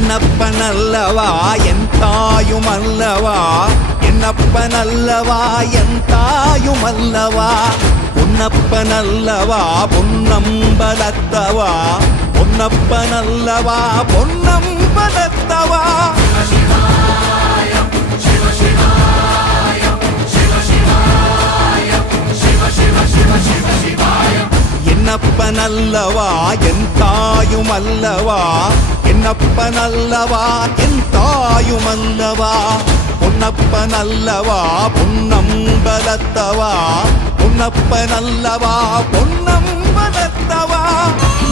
என்னப்பனல்லவா என் தாயுமல்லவா, என்னப்பனல்லவா என் தாயுமல்லவா, பொன்னப்பனல்லவா பொன்னம்பலத்தவா, பொன்னப்பனல்லவா பொன்னம்பலத்தவா. என்னப்பனல்லவா என் தாயுமல்லவா, என்னப்பனல்லவா என் தாயுமல்லவா, பொன்னப்பனல்லவா பொன்னம்பலத்தவா, பொன்னப்பனல்லவா பொன்னம்பலத்தவா.